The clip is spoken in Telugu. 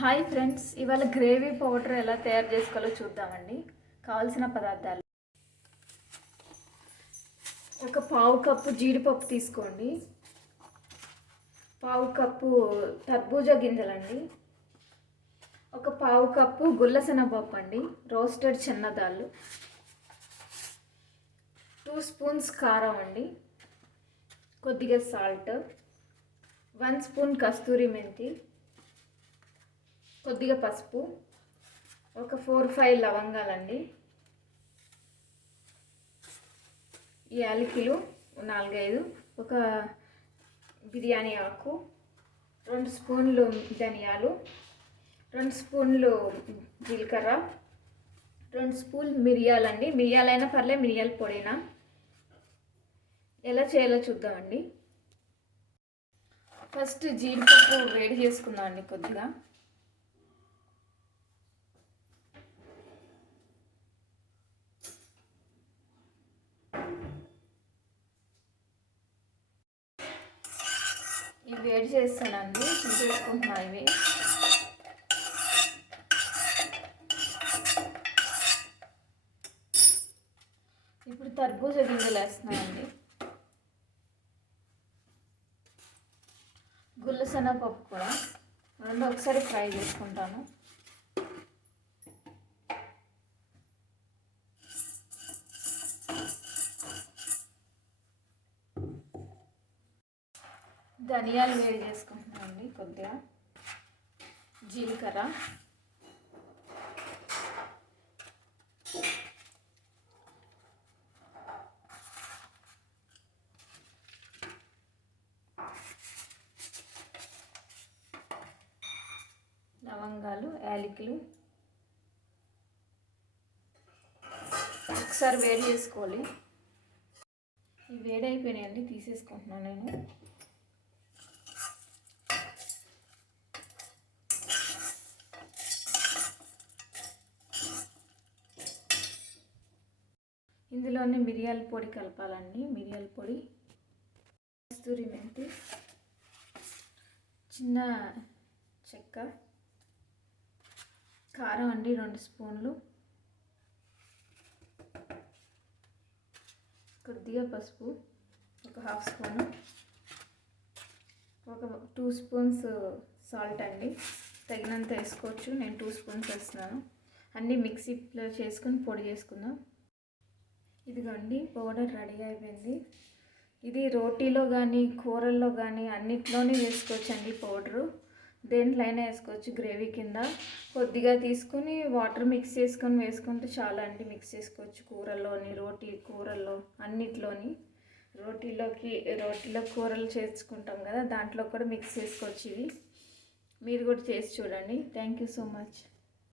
హాయ్ ఫ్రెండ్స్, ఇవాళ గ్రేవీ పౌడర్ ఎలా తయారు చేసుకోవాలో చూద్దామండి. కావాల్సిన పదార్థాలు: ఒక పావు కప్పు జీడిపప్పు తీసుకోండి, పావు కప్పు తర్బూజా గింజలండి, ఒక పావు కప్పు గుల్లశనగపప్పు అండి, రోస్టెడ్ చిన్నదాళ్ళు, 2 స్పూన్స్ కారం అండి, కొద్దిగా సాల్ట్, 1 స్పూన్ కస్తూరి మెంతి, కొద్దిగా పసుపు, ఒక 4-5 లవంగాలండి, యాలకులు 4-5, ఒక బిర్యానీ ఆకు, 2 స్పూన్లు ధనియాలు, 2 స్పూన్లు జీలకర్ర, 2 స్పూన్లు మిరియాలండి. మిరియాలైనా పర్లేదు, మిరియాల పొడినా. ఎలా చేయాలో చూద్దామండి. ఫస్ట్ జీడిపప్పు వేడి చేసుకుందామండి. కొద్దిగా ఇవి వేడి చేస్తానండి, తీసేసుకుంటున్నా. ఇవి ఇప్పుడు తర్బూజా గింజలు వేస్తున్నానండి, గుల్లశనగపప్పు కూడా రెండు ఒకసారి ఫ్రై చేసుకుంటాను. ధనియాలు వేడి చేసుకుంటున్నానండి, కొద్దిగా జీలకర్ర, లవంగాలు, యాలకులు ఒకసారి వేడి చేసుకోవాలి. ఇవి వేడి అయిపోయినాయండి, తీసేసుకుంటున్నాను నేను. ఇందులోనే మిరియాల పొడి కలపాలండి. మిరియాల పొడి, కస్తూరి మెంతి, చిన్న చెక్క, కారం అండి 2 స్పూన్లు, కొద్దిగా పసుపు ఒక 1/2 స్పూను, ఒక 2 స్పూన్స్ సాల్ట్ అండి. తగినంత వేసుకోవచ్చు, నేను 2 స్పూన్స్ వేస్తున్నాను. అన్నీ మిక్సీలో చేసుకొని పొడి చేసుకుందాం. ఇదిగోండి, పౌడర్ రెడీ అయిపోయింది. ఇది రోటీలో కానీ కూరల్లో కానీ అన్నిట్లోనే వేసుకోవచ్చండి. పౌడరు దేంట్లో అయినా వేసుకోవచ్చు. గ్రేవీ కింద కొద్దిగా తీసుకొని వాటర్ మిక్స్ చేసుకొని వేసుకుంటే చాలా అండి. మిక్స్ చేసుకోవచ్చు కూరల్లోని, రోటీ కూరల్లో అన్నిట్లోని. రోటీలో కూరలు చేసుకుంటాం కదా, దాంట్లో కూడా మిక్స్ చేసుకోవచ్చు. ఇది మీరు కూడా చేసి చూడండి. Thank you so much.